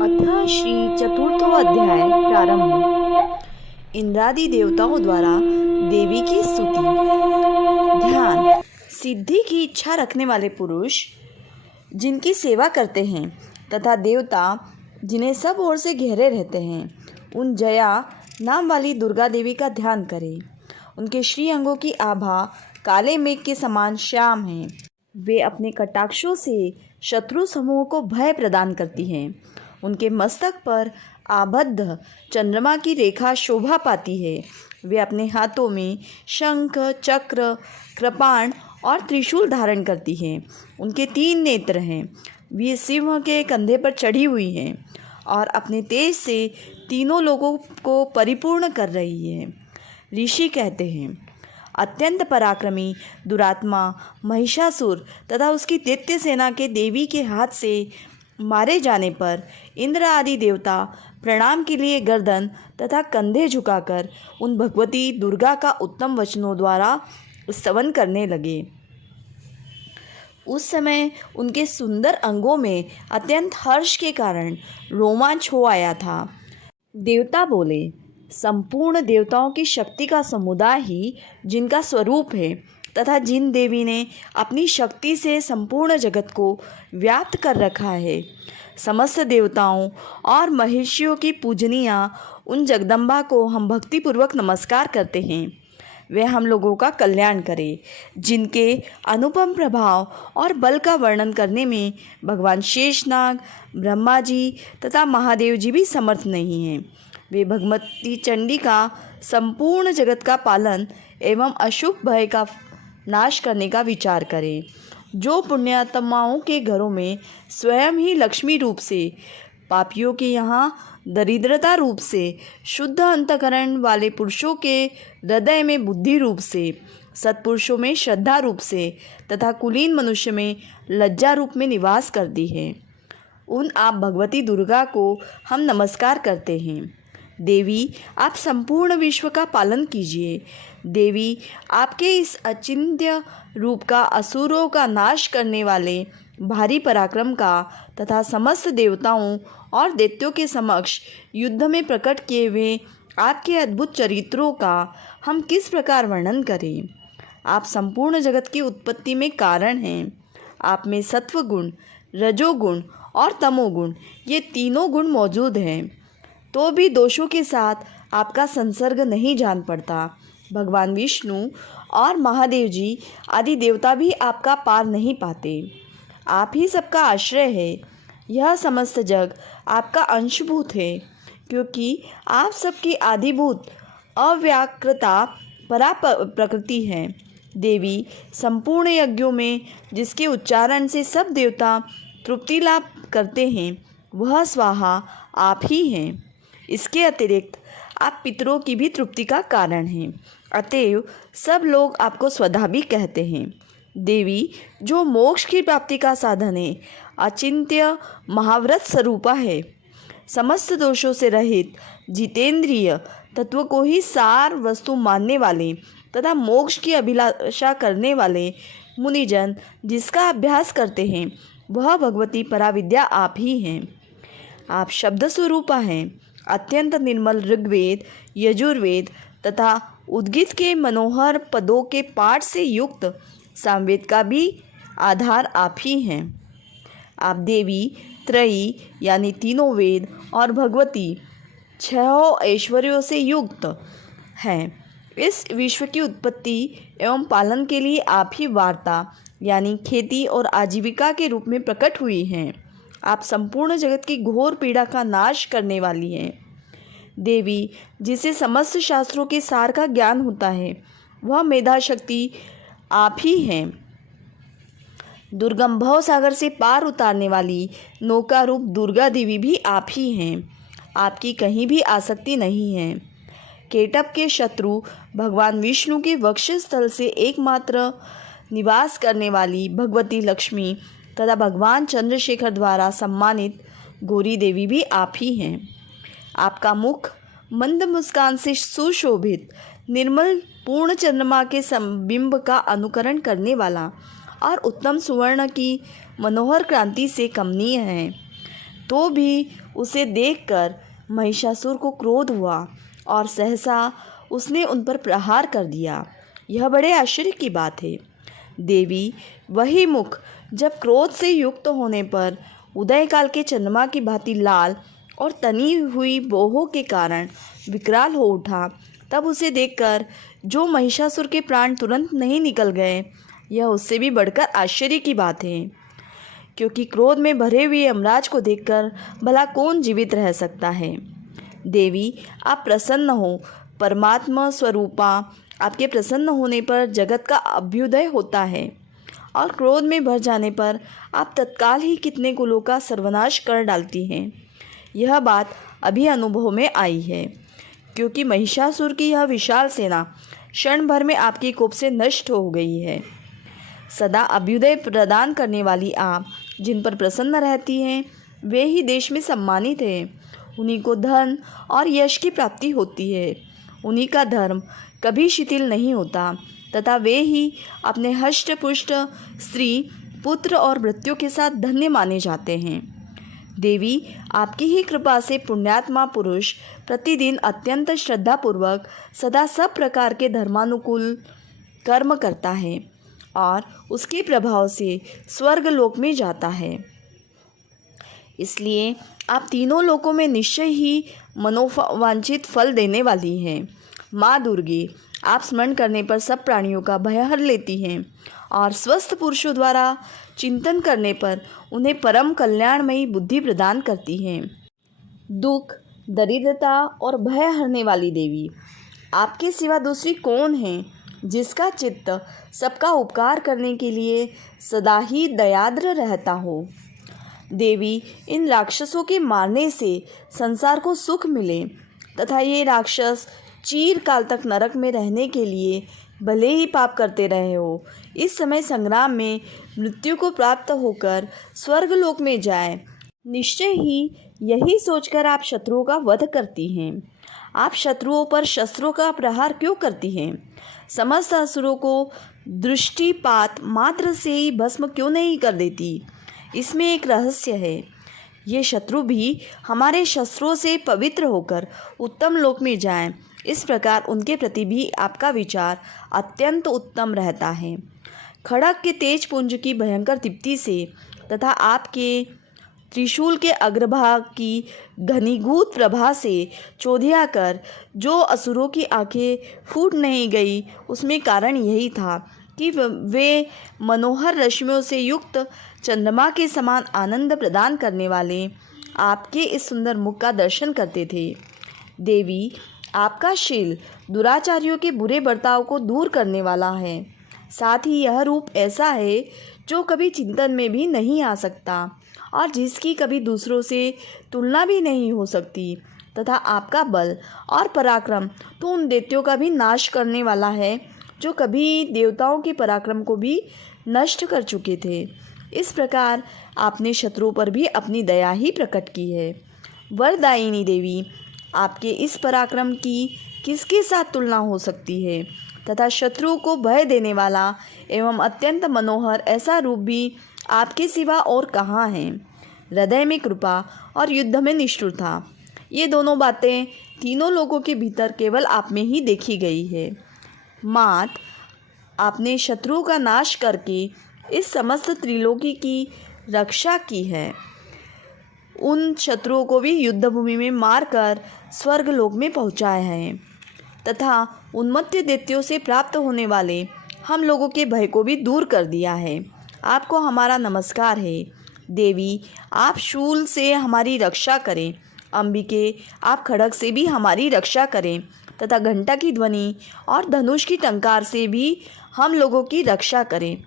अथ श्री चतुर्थो अध्याय प्रारंभ। इंद्रादि देवताओं द्वारा देवी की स्तुति। ध्यान। सिद्धि की इच्छा रखने वाले पुरुष जिनकी सेवा करते हैं तथा देवता जिन्हें सब ओर से घेरे रहते हैं, उन जया नाम वाली दुर्गा देवी का ध्यान करें। उनके श्री अंगों की आभा काले मेघ के समान श्याम है। वे अपने कटाक्षों से शत्रु समूह को भय प्रदान करती हैं। उनके मस्तक पर आबद्ध चंद्रमा की रेखा शोभा पाती है। वे अपने हाथों में शंख, चक्र, कृपाण और त्रिशूल धारण करती हैं। उनके 3 नेत्र हैं। वे सिंह के कंधे पर चढ़ी हुई हैं और अपने तेज से तीनों लोगों को परिपूर्ण कर रही है। ऋषि कहते हैं, अत्यंत पराक्रमी दुरात्मा महिषासुर तथा उसकी दैत्य सेना के देवी के हाथ से मारे जाने पर इंद्र आदि देवता प्रणाम के लिए गर्दन तथा कंधे झुकाकर उन भगवती दुर्गा का उत्तम वचनों द्वारा स्तवन करने लगे। उस समय उनके सुंदर अंगों में अत्यंत हर्ष के कारण रोमांच हो आया था। देवता बोले, संपूर्ण देवताओं की शक्ति का समुदाय ही जिनका स्वरूप है तथा जिन देवी ने अपनी शक्ति से संपूर्ण जगत को व्याप्त कर रखा है, समस्त देवताओं और महर्षियों की पूजनीय उन जगदम्बा को हम भक्तिपूर्वक नमस्कार करते हैं। वे हम लोगों का कल्याण करें। जिनके अनुपम प्रभाव और बल का वर्णन करने में भगवान शेषनाग, ब्रह्मा जी तथा महादेव जी भी समर्थ नहीं हैं। वे भगवती चंडी का संपूर्ण जगत का पालन एवं अशुभ भय का नाश करने का विचार करें। जो पुण्यात्माओं के घरों में स्वयं ही लक्ष्मी रूप से, पापियों के यहाँ दरिद्रता रूप से, शुद्ध अंतकरण वाले पुरुषों के हृदय में बुद्धि रूप से, सत्पुरुषों में श्रद्धा रूप से तथा कुलीन मनुष्य में लज्जा रूप में निवास करती है, उन आप भगवती दुर्गा को हम नमस्कार करते हैं। देवी, आप संपूर्ण विश्व का पालन कीजिए। देवी, आपके इस अचिंत्य रूप का असुरों का नाश करने वाले भारी पराक्रम का तथा समस्त देवताओं और दैत्यों के समक्ष युद्ध में प्रकट किए हुए आपके अद्भुत चरित्रों का हम किस प्रकार वर्णन करें। आप संपूर्ण जगत की उत्पत्ति में कारण हैं। आप में सत्वगुण, रजोगुण और तमोगुण, ये तीनों गुण मौजूद हैं, तो भी दोषों के साथ आपका संसर्ग नहीं जान पड़ता। भगवान विष्णु और महादेव जी आदि देवता भी आपका पार नहीं पाते। आप ही सबका आश्रय है। यह समस्त जग आपका अंशभूत है, क्योंकि आप सबकी आदिभूत अव्याकृता परा प्रकृति है। देवी, संपूर्ण यज्ञों में जिसके उच्चारण से सब देवता तृप्ति लाभ करते हैं, वह स्वाहा आप ही हैं। इसके अतिरिक्त आप पितरों की भी तृप्ति का कारण हैं। अतएव सब लोग आपको स्वधा भी कहते हैं। देवी, जो मोक्ष की प्राप्ति का साधन है, अचिंत्य महाव्रत स्वरूपा है, समस्त दोषों से रहित, जितेंद्रिय, तत्व को ही सार वस्तु मानने वाले तथा मोक्ष की अभिलाषा करने वाले मुनिजन जिसका अभ्यास करते हैं, वह भगवती पराविद्या आप ही हैं। आप शब्द स्वरूपा हैं। अत्यंत निर्मल ऋग्वेद, यजुर्वेद तथा उद्गीत के मनोहर पदों के पाठ से युक्त सामवेद का भी आधार आप ही हैं। आप देवी त्रयी यानी तीनों वेद और भगवती 6 ऐश्वर्यों से युक्त हैं। इस विश्व की उत्पत्ति एवं पालन के लिए आप ही वार्ता यानी खेती और आजीविका के रूप में प्रकट हुई हैं। आप संपूर्ण जगत की घोर पीड़ा का नाश करने वाली हैं। देवी, जिसे समस्त शास्त्रों के सार का ज्ञान होता है, वह मेधा शक्ति आप ही हैं। दुर्गम भव सागर से पार उतारने वाली नौका रूप दुर्गा देवी भी आप ही हैं। आपकी कहीं भी आसक्ति नहीं है। केटप के शत्रु भगवान विष्णु के वक्षस्थल से एकमात्र निवास करने वाली भगवती लक्ष्मी तथा भगवान चंद्रशेखर द्वारा सम्मानित गौरी देवी भी आप ही हैं। आपका मुख मंद मुस्कान से सुशोभित निर्मल पूर्ण चंद्रमा के बिंब का अनुकरण करने वाला और उत्तम सुवर्ण की मनोहर क्रांति से कमनीय है। तो भी उसे देखकर महिषासुर को क्रोध हुआ और सहसा उसने उन पर प्रहार कर दिया। यह बड़े आश्चर्य की बात है। देवी वही मुख जब क्रोध से युक्त होने पर उदयकाल के चंद्रमा की भांति लाल और तनी हुई बोहों के कारण विकराल हो उठा, तब उसे देखकर जो महिषासुर के प्राण तुरंत नहीं निकल गए, यह उससे भी बढ़कर आश्चर्य की बात है। क्योंकि क्रोध में भरे हुए यमराज को देखकर भला कौन जीवित रह सकता है। देवी आप प्रसन्न हो, परमात्मा स्वरूपा आपके प्रसन्न होने पर जगत का अभ्युदय होता है और क्रोध में भर जाने पर आप तत्काल ही कितने कुलों का सर्वनाश कर डालती हैं। यह बात अभी अनुभव में आई है, क्योंकि महिषासुर की यह विशाल सेना क्षण भर में आपके कोप से नष्ट हो गई है। सदा अभ्युदय प्रदान करने वाली आप जिन पर प्रसन्न रहती हैं, वे ही देश में सम्मानित हैं। उन्हीं को धन और यश की प्राप्ति होती है। उन्हीं का धर्म कभी शिथिल नहीं होता तथा वे ही अपने हष्ट पुष्ट स्त्री, पुत्र और मृत्यु के साथ धन्य माने जाते हैं। देवी आपकी ही कृपा से पुण्यात्मा पुरुष प्रतिदिन अत्यंत श्रद्धापूर्वक सदा सब प्रकार के धर्मानुकूल कर्म करता है और उसके प्रभाव से स्वर्ग लोक में जाता है। इसलिए आप तीनों लोकों में निश्चय ही मनोवांछित फल देने वाली हैं। माँ दुर्गे आप स्मरण करने पर सब प्राणियों का भय हर लेती हैं और स्वस्थ पुरुषों द्वारा चिंतन करने पर उन्हें परम कल्याणमयी बुद्धि प्रदान करती हैं। दुख, दरिद्रता और भय हरने वाली देवी, आपके सिवा दूसरी कौन है जिसका चित्त सबका उपकार करने के लिए सदा ही दयाद्र रहता हो। देवी इन राक्षसों के मारने से संसार को सुख मिले तथा ये राक्षस चिरकाल तक नरक में रहने के लिए भले ही पाप करते रहे हो, इस समय संग्राम में मृत्यु को प्राप्त होकर स्वर्गलोक में जाए, निश्चय ही यही सोचकर आप शत्रुओं का वध करती हैं। आप शत्रुओं पर शस्त्रों का प्रहार क्यों करती हैं? समस्त असुरों को दृष्टिपात मात्र से ही भस्म क्यों नहीं कर देती? इसमें एक रहस्य है। ये शत्रु भी हमारे शस्त्रों से पवित्र होकर उत्तम लोक में जाएं, इस प्रकार उनके प्रति भी आपका विचार अत्यंत उत्तम रहता है। खड़ग के तेज पुंज की भयंकर दीप्ति से तथा आपके त्रिशूल के अग्रभाग की घनीभूत प्रभा से चौधिया कर जो असुरों की आंखें फूट नहीं गई, उसमें कारण यही था कि वे मनोहर रश्मियों से युक्त चंद्रमा के समान आनंद प्रदान करने वाले आपके इस सुंदर मुख का दर्शन करते थे। देवी आपका शील दुराचारियों के बुरे बर्ताव को दूर करने वाला है। साथ ही यह रूप ऐसा है जो कभी चिंतन में भी नहीं आ सकता और जिसकी कभी दूसरों से तुलना भी नहीं हो सकती, तथा आपका बल और पराक्रम तो उन दैत्यों का भी नाश करने वाला है जो कभी देवताओं के पराक्रम को भी नष्ट कर चुके थे। इस प्रकार आपने शत्रुओं पर भी अपनी दया ही प्रकट की है। वरदायिनी देवी, आपके इस पराक्रम की किसके साथ तुलना हो सकती है, तथा शत्रुओं को भय देने वाला एवं अत्यंत मनोहर ऐसा रूप भी आपके सिवा और कहाँ है। हृदय में कृपा और युद्ध में निष्ठुरता, ये दोनों बातें तीनों लोगों के भीतर केवल आप में ही देखी गई है। मात, आपने शत्रुओं का नाश करके इस समस्त त्रिलोकी की रक्षा की है। उन शत्रुओं को भी युद्धभूमि में मारकर स्वर्गलोक में पहुंचाया है तथा उन्मत्त दैत्यों से प्राप्त होने वाले हम लोगों के भय को भी दूर कर दिया है। आपको हमारा नमस्कार है। देवी, आप शूल से हमारी रक्षा करें। अंबिके, आप खड़ग से भी हमारी रक्षा करें तथा घंटा की ध्वनि और धनुष की टंकार से भी हम लोगों की रक्षा करें।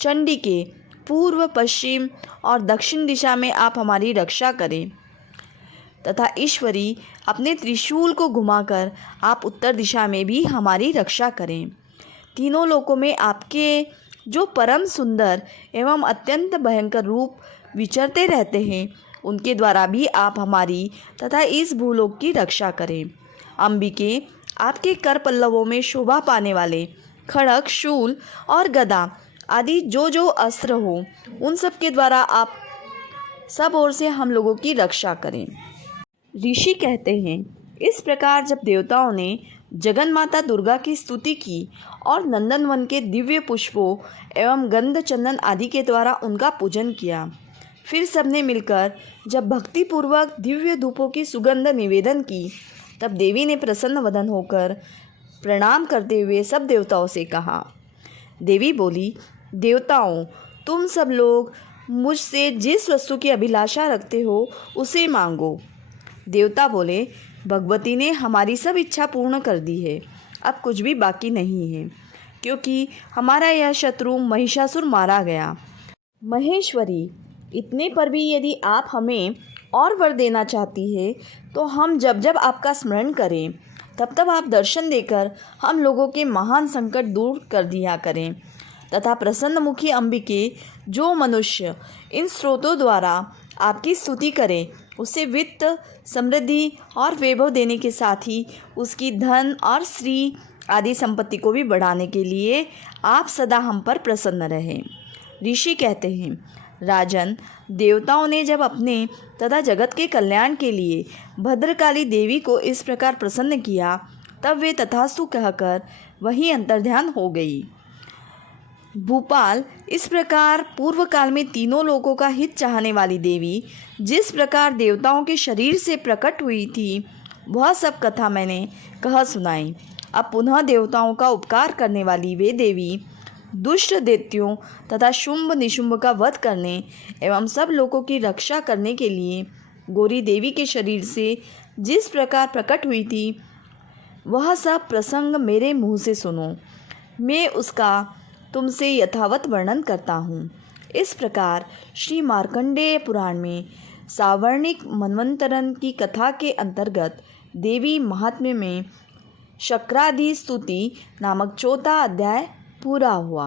चंडिके, पूर्व, पश्चिम और दक्षिण दिशा में आप हमारी रक्षा करें तथा ईश्वरी, अपने त्रिशूल को घुमाकर आप उत्तर दिशा में भी हमारी रक्षा करें। तीनों लोकों में आपके जो परम सुंदर एवं अत्यंत भयंकर रूप विचरते रहते हैं, उनके द्वारा भी आप हमारी तथा इस भूलोक की रक्षा करें। अंबिके, आपके कर पल्लवों में शोभा पाने वाले खड़ग, शूल और गदा आदि जो जो अस्त्र हो, उन सब के द्वारा आप सब ओर से हम लोगों की रक्षा करें। ऋषि कहते हैं, इस प्रकार जब देवताओं ने जगन माता दुर्गा की स्तुति की और नंदनवन के दिव्य पुष्पों एवं गंध चंदन आदि के द्वारा उनका पूजन किया, फिर सबने मिलकर जब भक्तिपूर्वक दिव्य धूपों की सुगंध निवेदन की, तब देवी ने प्रसन्न वदन होकर प्रणाम करते हुए सब देवताओं से कहा। देवी बोली, देवताओं, तुम सब लोग मुझसे जिस वस्तु की अभिलाषा रखते हो उसे मांगो। देवता बोले, भगवती ने हमारी सब इच्छा पूर्ण कर दी है, अब कुछ भी बाकी नहीं है, क्योंकि हमारा यह शत्रु महिषासुर मारा गया। महेश्वरी, इतने पर भी यदि आप हमें और वर देना चाहती है तो हम जब जब आपका स्मरण करें तब तब आप दर्शन देकर हम लोगों के महान संकट दूर कर दिया करें, तथा प्रसन्नमुखी अंबिके, जो मनुष्य इन स्रोतों द्वारा आपकी स्तुति करे उसे वित्त, समृद्धि और वैभव देने के साथ ही उसकी धन और श्री आदि संपत्ति को भी बढ़ाने के लिए आप सदा हम पर प्रसन्न रहें। ऋषि कहते हैं, राजन, देवताओं ने जब अपने तथा जगत के कल्याण के लिए भद्रकाली देवी को इस प्रकार प्रसन्न किया, तब वे तथास्तु कहकर वहीं अंतर्ध्यान हो गई। भूपाल, इस प्रकार पूर्व काल में तीनों लोगों का हित चाहने वाली देवी जिस प्रकार देवताओं के शरीर से प्रकट हुई थी, वह सब कथा मैंने कह सुनाई। अब पुनः देवताओं का उपकार करने वाली वे देवी दुष्ट दैत्यों तथा शुंभ निशुंभ का वध करने एवं सब लोगों की रक्षा करने के लिए गौरी देवी के शरीर से जिस प्रकार प्रकट हुई थी, वह सब प्रसंग मेरे मुँह से सुनो। मैं उसका तुमसे यथावत वर्णन करता हूँ। इस प्रकार श्री मार्कंडेय पुराण में सावर्णिक मनवंतरन की कथा के अंतर्गत देवी महात्म्य में शक्रादि स्तुति नामक 4था अध्याय पूरा हुआ।